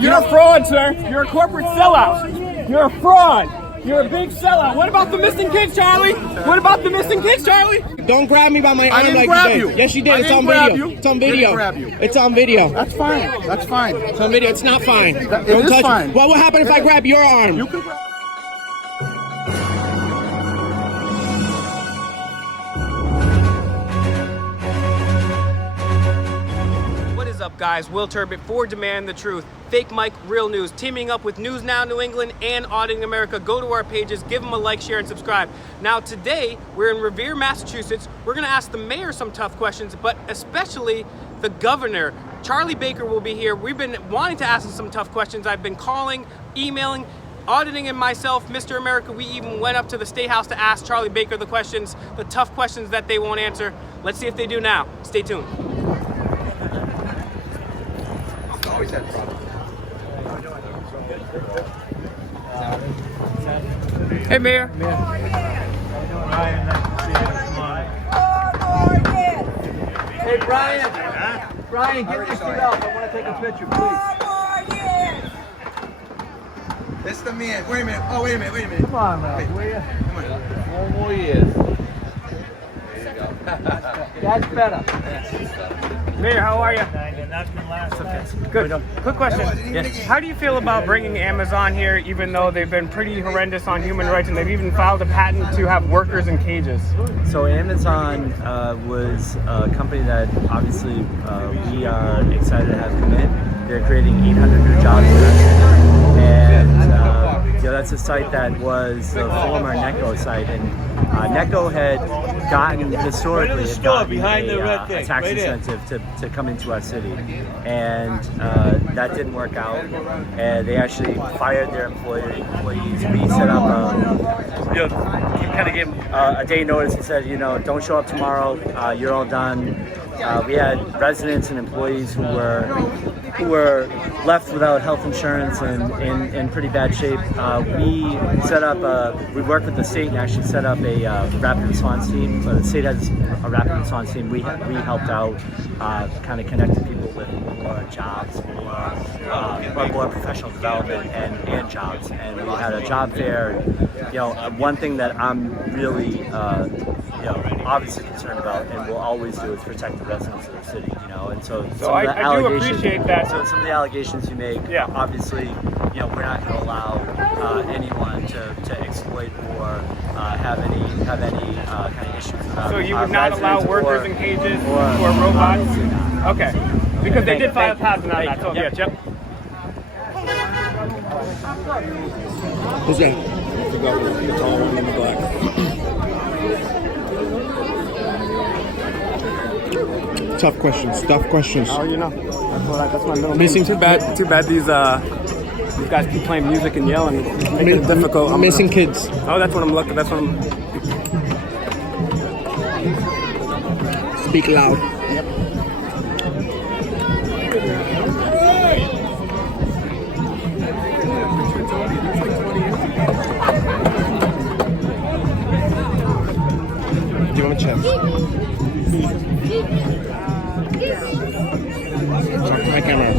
You're a fraud, sir. You're a corporate sellout. You're a fraud. You're a big sellout. What about the missing kids, Charlie? What about the missing kids, Charlie? Don't grab me by my arm like grab you did. Yes, you did. It's on video. It's on video. It's on video. That's fine. That's fine. It's on video. It's not fine. It is fine. What will happen if I grab your arm? You can grab. What is up, guys? Will Turbot for Demand the Truth. Fake Mike, Real News, teaming up with News Now New England and Auditing America. Go to our pages, give them a like, share, and subscribe. Now, today, we're in Revere, Massachusetts. We're going to ask the mayor some tough questions, but especially the governor. Charlie Baker will be here. We've been wanting to ask him some tough questions. I've been calling, emailing, Auditing and myself, Mr. America. We even went up to the State House to ask Charlie Baker the questions, the tough questions that they won't answer. Let's see if they do now. Stay tuned. Always had problems. Hey, Mayor. Hey, Brian. Brian, get this shit up. I want to take a picture, please. This is the man. Wait a minute. Oh, wait a minute. Come on, man. Will you? Come on. 4 more years. There you go. That's better. Mayor, how are you? Good. Quick question. Yes. How do you feel about bringing Amazon here, even though they've been pretty horrendous on human rights and they've even filed a patent to have workers in cages? So Amazon was a company that obviously we are excited to have come in. They're creating 800 new jobs in our city. And that's a site that was the former Necco site. And Necco had gotten, historically, a tax incentive to come into our city. And that didn't work out. And they actually fired their employees. We set up kind of gave them a day notice and said, don't show up tomorrow, you're all done. We had residents and employees who were left without health insurance and in pretty bad shape. We worked with the state and actually set up a rapid response team. The state has a rapid response team. We helped out, kind of connected people with more jobs, more professional development and jobs. And we had a job fair. One thing that I'm really obviously concerned about and will always do is protect the residents of the city, and so I do appreciate that. So some of the allegations you make, obviously, we're not going to allow anyone to exploit or have any kind of issues about. So you would not allow workers in cages or robots? Okay, because they did file a patent on that. So yep. Who's that? The governor, the tall one in the black. Tough questions. Oh, that's my middle name. Too bad these guys keep playing music and yelling. It's making it difficult. Missing kids. Oh, that's what I'm looking. That's what I'm. Speak loud. Yep. Give him a chance. My camera.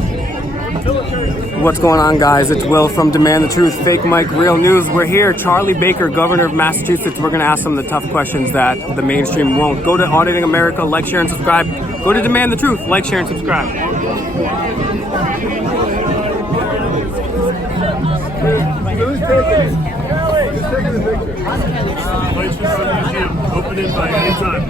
What's going on, guys? It's Will from Demand the Truth, Fake Mike, Real News. We're here. Charlie Baker, governor of Massachusetts. We're going to ask some of the tough questions that the mainstream won't. Go to Auditing America, like, share, and subscribe. Go to Demand the Truth, like, share, and subscribe. Open it by any time.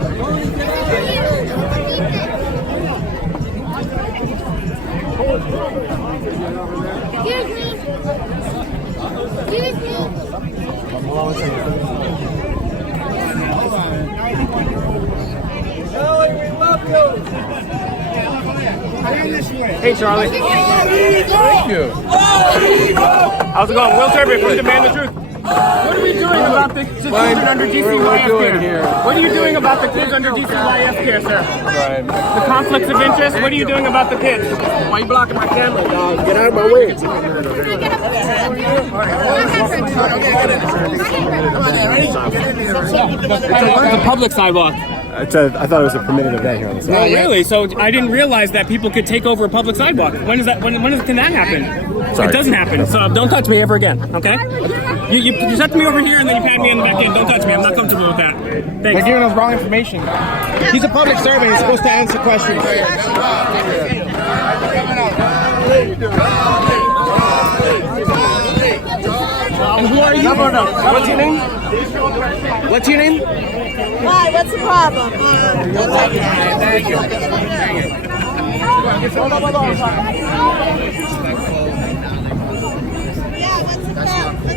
Hey, Charlie. Thank you. How's it going? Will Turbot from Demand the Truth. What are we doing about the children under DCYF care? What are you doing about the kids under DCYF care, sir? The conflicts of interest? What are you doing about the kids? Why you blocking my camera, dog? Get out of my way. It's a public sidewalk. I thought it was a permitted event here on the side. Oh, really? So I didn't realize that people could take over a public sidewalk. When is that? When can that happen? Sorry. It doesn't happen. So don't touch me ever again. Okay? You set me over here and then you pat me in the back end. Don't touch me. I'm not comfortable with that. Thanks. They're giving us wrong information. He's a public servant. He's supposed to answer questions. Who are you? What's your name? What's your name? Why? What's the problem? Thank you. What's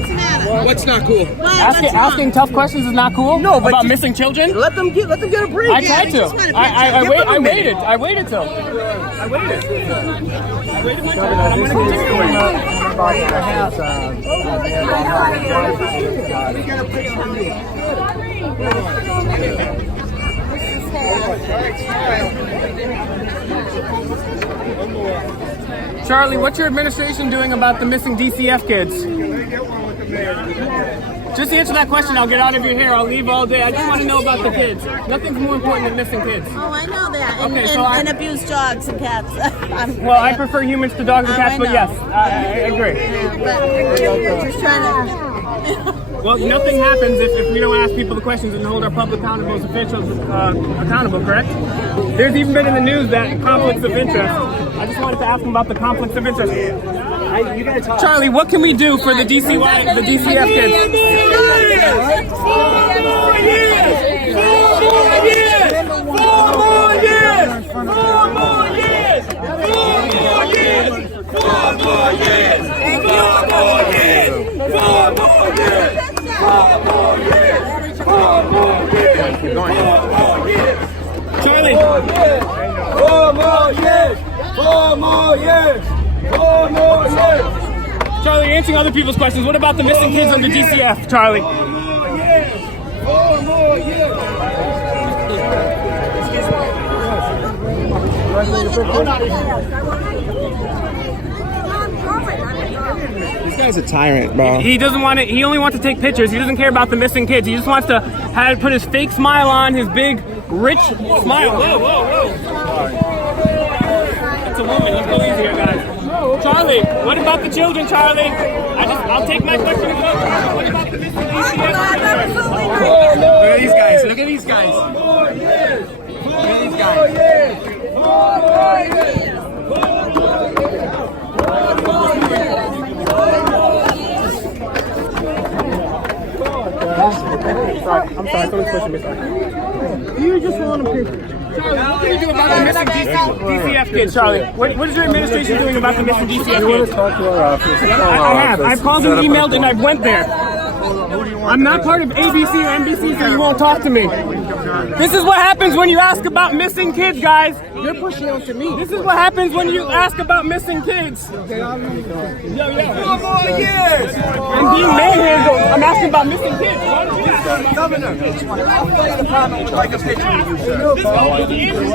the matter? What's not cool? Asking tough questions is not cool? No, but about you- missing children? Let them get a break. I tried to. I waited. I waited till. I waited my turn. I'm going to continue waiting. Charlie, what's your administration doing about the missing DCF kids? Just answer that question. I'll get out of your hair. I'll leave all day. I just want to know about the kids. Nothing's more important than missing kids. Oh, I know that. And, Okay, so and abused dogs and cats. Well, I prefer humans to dogs and cats, I but know. yes, I agree. But we're just trying to. Well, nothing happens if we don't ask people the questions and hold our public accountable officials accountable, correct? There's even been in the news that conflicts of interest. I just wanted to ask them about the conflicts of interest. Charlie, what can we do for the DCF kids? 4 more years! Charlie, you're answering other people's questions. What about the missing kids on the DCF, Charlie? 4 more years! This guy's a tyrant, bro. He doesn't want to. He only wants to take pictures. He doesn't care about the missing kids. He just wants to put his fake smile on, his big, rich smile. Whoa! It's a woman. Let's go easier, guys. Charlie, what about the children, Charlie? I'll take my question as well. What about the missing DCF? Look at these guys. Look at these guys. Look at these guys. I'm sorry, someone's pushing me. Sorry. You just want a picture. Charlie, what can you do about the missing DCF kids, Charlie? What is your administration doing about the missing DCF kids? Talk to our office. I have. I've called and emailed and I've went there. I'm not part of ABC or NBC, so you won't talk to me. This is what happens when you ask about missing kids, guys. You're pushing on to me. This is what happens when you ask about missing kids. Yo. 4 more years! I'm being manhandled. I'm asking about missing kids. Why don't you ask about Governor, I'll fill you the problem. Like a picture with you, sir. this guy with the answers?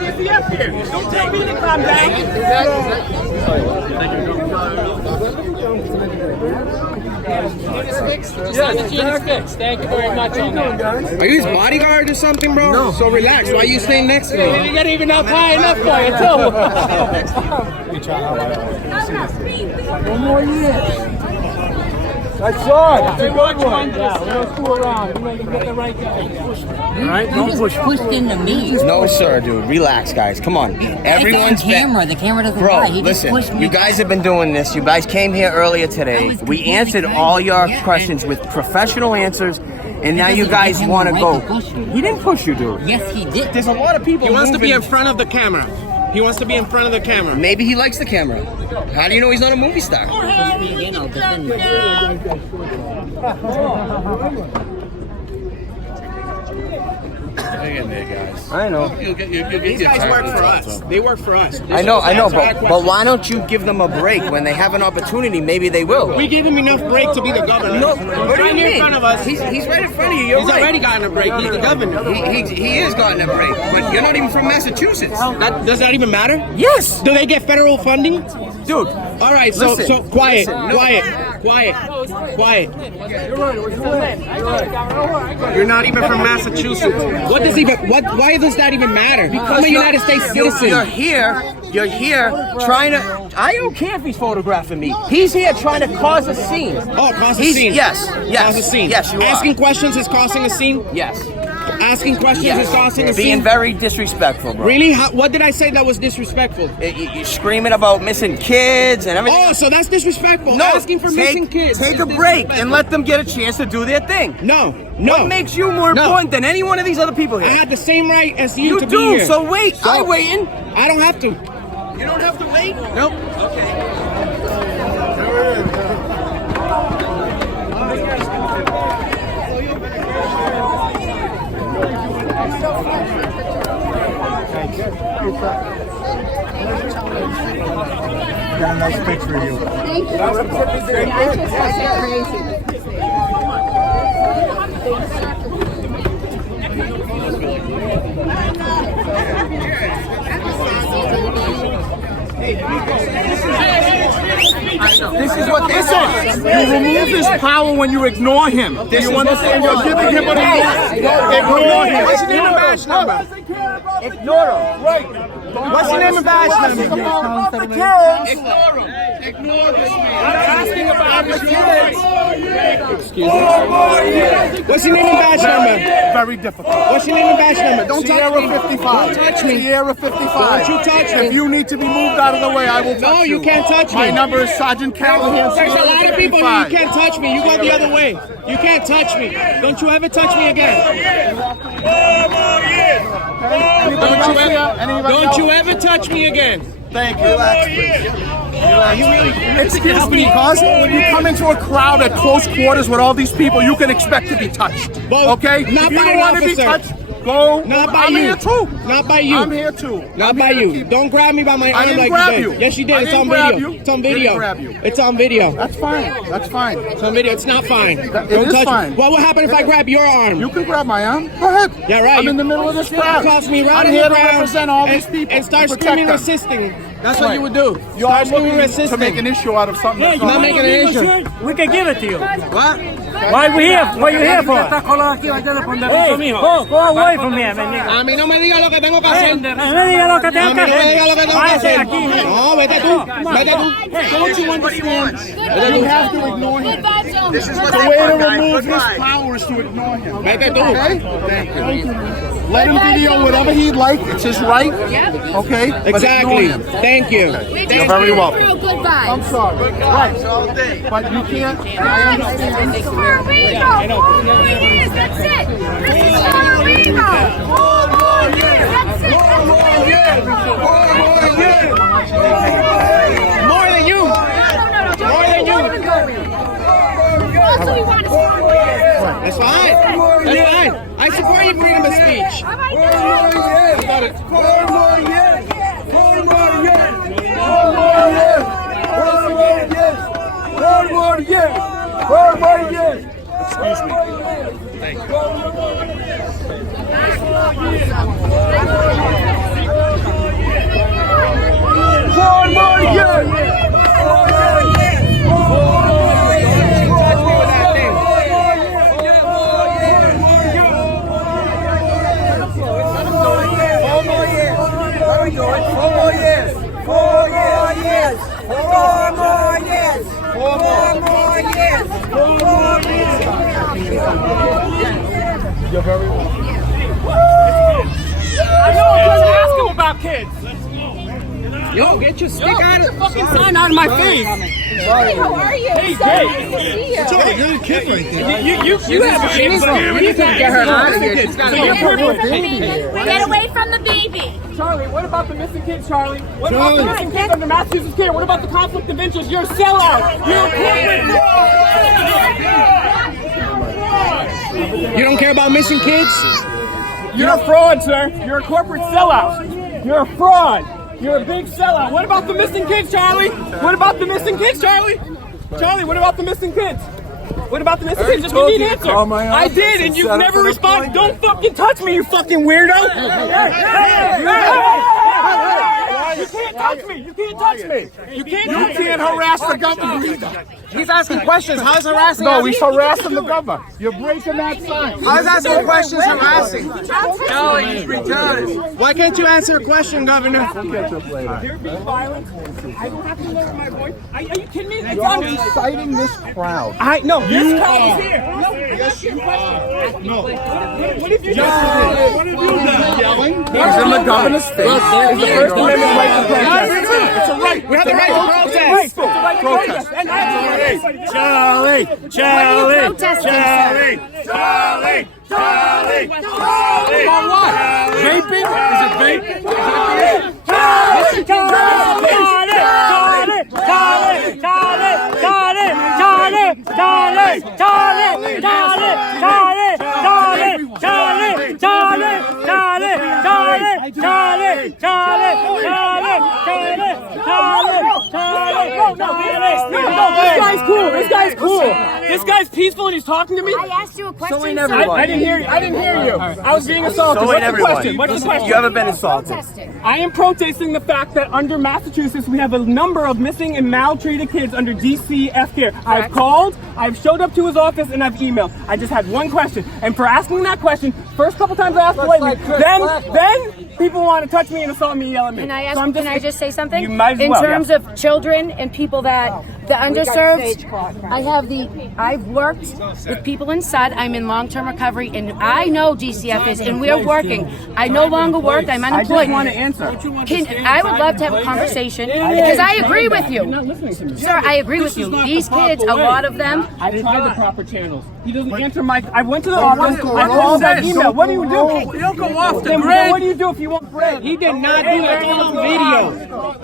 DCF here. Don't tell me to calm down. Thank you very much on that. Are you his bodyguard or something, bro? No. So relax. Why are you staying next to me? You got even up high enough for you, too. 1 more year. That's right. It's a good one. Yeah, we don't screw around. We can get the right guy. All right, don't push. Pushed into me. No, sir, dude. Relax, guys. Come on. Everyone's the camera. The camera doesn't Bro, lie. He just listen. pushed me. You guys have been doing this. You guys came here earlier today. We answered all your questions with professional answers, and now you guys want to go. He didn't push you, dude. Yes, he did. There's a lot of people. He wants to be in moving. front of the camera. He wants to be in front of the camera. Maybe he likes the camera. How do you know he's not a movie star? Push me again, I'll defend myself. Hang in there, guys. I know. You'll get These your guys time work to for talk us. to 'em. They work for us. I know, but why don't you give them a break when they have an opportunity? Maybe they will. We gave him enough break to be the governor. No, He's what do you right here in mean? front of us. He's right in front of you. You're He's right. already gotten a break. He's the governor. He is gotten a break, but you're not even from Massachusetts. Does that even matter? Yes, Do they get federal funding? dude. All right, so Listen, quiet, listen, no. quiet. You're not even from Massachusetts. What does even? Why does that even matter? I'm a United States citizen. You're here trying to. I don't care if he's photographing me. He's here trying to cause a scene. Oh, cause a scene. Yes. Cause a scene. Yes, you are. Asking questions is causing a scene. Yes. Asking questions is causing a scene. Being very disrespectful, bro. Really? What did I say that was disrespectful? You're screaming about missing kids and everything. Oh, so that's disrespectful. Asking for missing kids. Take a break and let them get a chance to do their thing. No. What makes you more important than any one of these other people here? I had the same right as you to do, be here. so wait. I'm waiting. I don't have to. You don't have to wait? Nope. Okay. Got a nice picture of you. Thank you. This is what this is. You remove his power when you ignore him. Do you understand? You're giving him an ignore him. What's your name and badge number? Ignore him. Right. What's your name and badge number? Ignore him. Ignore this man. I'm asking about the kids. Excuse me. What's your name and badge number? Very difficult. What's your name and badge number? Don't touch me. Sierra 55. Don't touch me. Sierra 55. Don't you touch me. If you need to be moved out of the way, I will touch No, you can't touch me. My number is Sergeant Callahan. There's a lot of people here. You can't touch me. You go the other way. You can't touch me. Don't you ever touch me again. Don't you ever touch me again. Thank you. Excuse me, cuz when you come into a crowd at close quarters with all these people, you can expect to be touched. Okay? Not If you by don't an want to be officer. touched, go. Not by I'm you. here too. Not by you. I'm here too. Not by you. Don't grab me by my I arm didn't like grab you you. did. Yes, you did. I It's didn't on grab video. you. It's on Didn't video. grab you. It's on video. That's fine. That's fine. It's on video. It's not fine. It Don't is touch fine. me. What will happen if I grab your arm? You can grab my arm. Go ahead. Yeah, right. I'm in the middle of this crowd. Toss me right I'm in here the to ground represent all these people and start to protect screaming, them. resisting. That's what Right. you would do. You are Start screaming, looking to resisting. make an issue out of something. that's Not not- making an issue. We can give it to you. What? Why we here? What you here for? Hey, go away from here, man. A mí no me diga lo que tengo que hacer. No me diga lo que tengo que A mí no me diga lo que hacer. tengo que Váyase hacer. aquí. No, vete tú. Vete tú. Don't you understand? You have to ignore him. This is what The way to remove his power is to ignore him. Vete tú. Okay? Thank you. Let him video whatever he'd like. It's his right. Okay? But Exactly. ignore him. Thank you. You're very welcome. Real good vibes. I'm sorry. Right. But you can't. I understand. This is where we go. 4 more years. That's it. This is where we go. 4 more years. That's it. That's where we go. More than you. No. More than you. Also, we want to support you. That's fine. That's fine. I support your freedom of speech. How about you? Excuse me. Thank you. You're very welcome. I know I'm going to ask him about kids. Yo, get your stick out of the fucking sign out of my face. Hi, how are you? Hey, So great. nice to see you. You're a kid right there. You have kids. You need to get her out of here. She's got Get away from the baby. Get away from the baby. Charlie, what about the missing kids, Charlie? What about the missing kids under Massachusetts care? What about the conflict of interest? You're a sellout. You're a corporate. You don't care about missing kids? You're a fraud, sir. You're a corporate sellout. You're a fraud. You're a big sellout. What about the missing kids, Charlie? What about the missing kids, Charlie? Charlie, what about the missing kids? What about the missing kids? Just give me an answer. I did, and you've never responded. Don't fucking touch me, you fucking weirdo. You can't touch me. You can't touch me. You can't harass the governor. He's asking questions. How's harassing? No, he's harassing the governor. You're breaking that sign. How's asking questions harassing? No, he's retarded. Why can't you answer a question, Governor? We'll catch up later. There being violence. I don't have to lower my voice. Are you kidding me? You're inciting this crowd. This crowd is here. No, yes, you are. No. What if you Yelling? He's in the governor's face. It's the First Amendment right to protest. It's a right. We have the right to protest. It's the right to protest. Charlie, Charlie, Charlie, Charlie, Charlie, Charlie. On what? Vaping? Is it vaping? Charlie, Charlie, Charlie, Charlie, Charlie, Charlie, Charlie, Charlie, Charlie, Charlie, Charlie, Charlie, Charlie, Charlie, This guy's cool. This guy's cool. This guy's peaceful and he's talking to me. I asked you a question. So ain't sir. everyone. I didn't hear you. I didn't hear you. I was being assaulted. So What's ain't the everyone. question? What's the question? You haven't been assaulted. Protesting. I am protesting the fact that under Massachusetts we have a number of missing and maltreated kids under DCF care. I've called, I've showed up to his office, and I've emailed. I just had one question, and for asking that question, first couple times I asked politely, then people want to touch me and assault me, yell at me. Can I ask? So Can I just say something? You might as In well, terms yeah. of children and people that the underserved, I've worked with people in SUD. I'm in long-term recovery, and I know DCF is, and we're working. I no longer work. I'm I unemployed. just want to answer. I would love to have a conversation because I agree with You're you, not listening to me. sir. I agree with you. These kids, a lot of them. I tried the proper channels. He doesn't answer my. I went to the office. I called that email. What do you do? You don't go off the Then grid. what do you do if you want bread? He did not do that on video.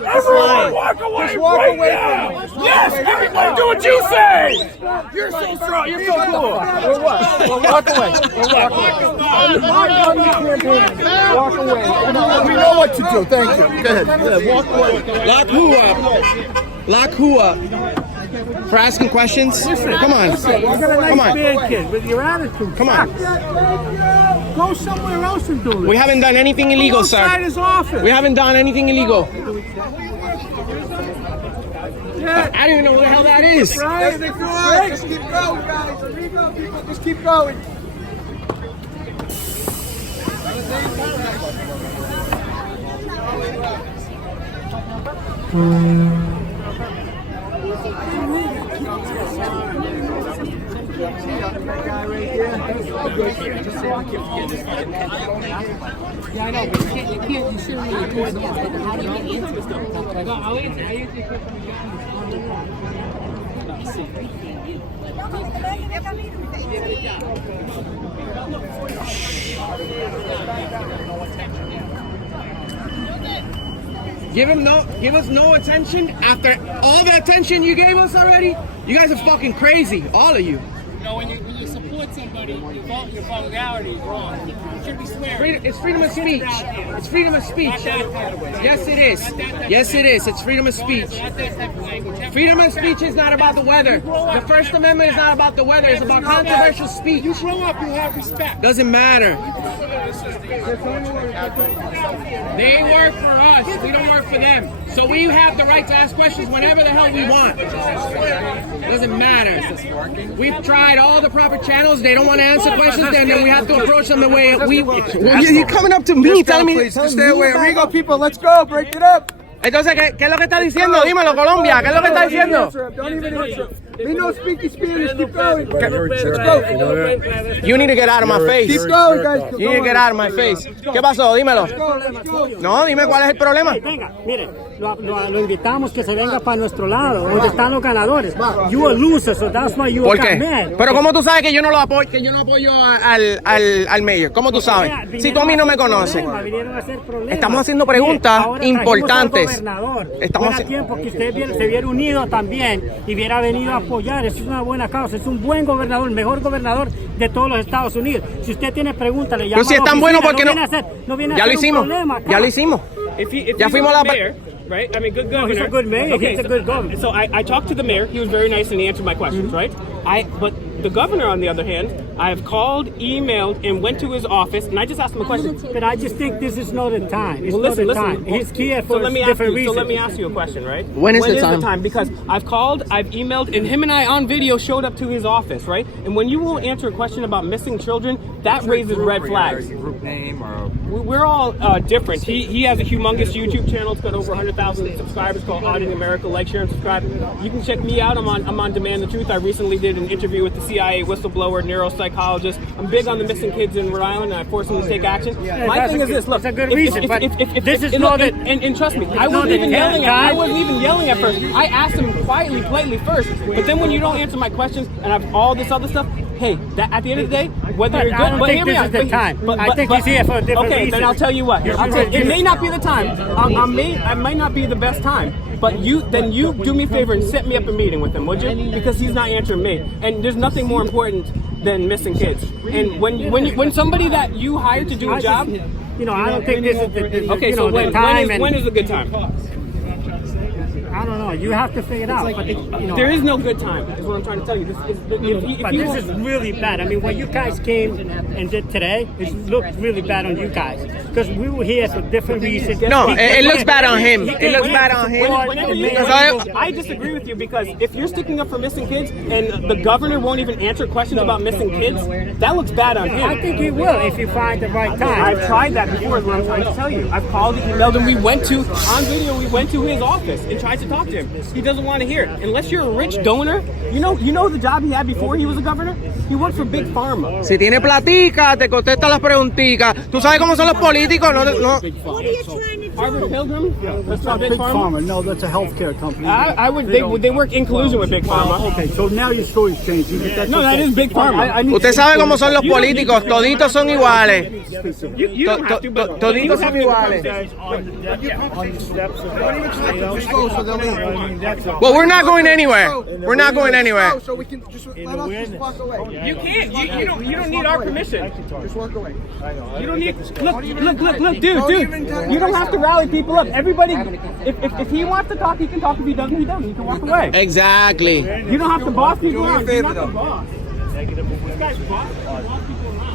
Everyone walk away right now! Yes, everybody do what you say! You're so strong, you're so cool. We'll what? We'll walk away. We'll walk away. Walk away. We know what to do. Thank you. Go ahead. Walk away. Lock who up? Lock who up? For asking questions? Come on. You got a Come nice on. beard, kid, with your attitude. Come on. Go somewhere else and do this. We haven't done anything illegal, Go outside sir. his office. We haven't done anything illegal. I don't even know what the hell that is. Just keep going, guys. Here we go, people. Just keep going. Give us no attention after all the attention you gave us already. You guys are fucking crazy, all of you. You know, when you support somebody, your vulgarity is wrong. You should be swearing. It's freedom of speech. It's freedom of speech. Yes, it is. Yes, it is. It's freedom of speech. Freedom of speech is not about the weather. The First Amendment is not about the weather. It's about controversial speech. You grow up, you have respect. Doesn't matter. They work for us. We don't work for them. So we have the right to ask questions whenever the hell we want. Doesn't matter. We've tried all the proper channels. They don't want to answer questions. Then we have to approach them the way we. You're coming up to me, telling me. Stay away. Here we go, people. Let's go. Break it up. Entonces, ¿qué es lo que está diciendo? Dímelo, Colombia. ¿Qué es lo que está diciendo? Don't even answer. We don't speak Spanish. Keep going. Let's go. You need to get out of my face. Keep going, guys. You need to get out of my face. ¿Qué pasó? Dímelo. No, dime cuál es el problema. Venga, mire, lo invitamos que se venga para nuestro lado, donde están los ganadores. You a loser, so that's why you ¿Por got qué? mad. Pero ¿cómo tú sabes que yo no lo apoyo, que yo no apoyo al mayor? ¿Cómo tú sabes? Si tú a mí no me conoces. Vinieron a hacer problemas. Estamos haciendo preguntas Ahora importantes. trajimos al gobernador. Estamos Fuera tiempo que usted se hubiera unido también y hubiera venido a apoyar. Eso es una buena causa. Es un buen gobernador, el mejor gobernador de todos los Estados Unidos. Si usted tiene preguntas, le llama. Pero si es tan bueno, ¿por qué no? No viene a Ya lo hacer un hicimos. problema acá. Ya lo hicimos. Ya fuimos a la. mayor, right? I mean, good governor. he's a good mayor. Okay, He's a good governor. So I talked to the mayor. He was very nice and he answered my questions, right? But the governor, on the other hand, I have called, emailed, and went to his office, and I just asked him a question. But I just think this is not the time. It's Well, not listen. the time. He's here for different reasons. So let me ask you a question, right? When is the time? Because I've called, I've emailed, and him and I on video showed up to his office, right? And when you won't answer a question about missing children, that raises red flags. Group name or We're all different. He has a humongous YouTube channel. It's got over 100,000 subscribers called Audit America. Like, share, and subscribe. You can check me out. I'm on Demand the Truth. I recently did an interview with the CIA whistleblower, neuropsychologist. I'm big on the missing kids in Rhode Island, and I force them to take action. My thing is this: look, it's a good reason, but this is not it. And trust me, I wasn't even yelling at first. I asked him quietly, politely first. But then when you don't answer my questions and have all this other stuff, hey, at the end of the day, whether you're good, I don't think this is the time. I think he's here for a different reason. Okay, then I'll tell you what. It may not be the time. I might not be the best time. But you do me a favor and set me up a meeting with him, would you? Because he's not answering me. And there's nothing more important than missing kids. And when somebody that you hired to do a job, I don't think this is the okay. So when is a good time? I don't know. You have to figure it out. But there is no good time. Is what I'm trying to tell you. This is really bad. I mean, what you guys came and did today, it looked really bad on you guys because we were here for different reasons. No, it looks bad on him. It looks bad on him. I disagree with you because if you're sticking up for missing kids and the governor won't even answer questions about missing kids, that looks bad on him. I think he will if you find the right time. I've tried that before. Is what I'm trying to tell you. I've called, emailed, and we went to his office and tried to talk to him. He doesn't want to hear it. Unless you're a rich donor, you know the job he had before he was a governor? He worked for Big Pharma. Si tiene platica, te contesta las preguntitas. ¿Tú sabes cómo son los políticos? No. What are you trying to do? Harvard Pilgrim? That's not Big Pharma. No, that's a healthcare company. They work in collusion with Big Pharma. Okay, so now your story's changing. No, that is Big Pharma. Usted sabe cómo son los políticos. Toditos son iguales. You don't have to, but Toditos son iguales. Well, we're not going anywhere. We're not going anywhere. So we can just let us just walk away. You can't. You don't need our permission. Just walk away. You don't need. Look, dude. You don't have to rally people up. Everybody, if he wants to talk, he can talk. If he doesn't, he doesn't. He can walk away. Exactly. You don't have to boss people around. You're not the though. boss. This guy's boss people around.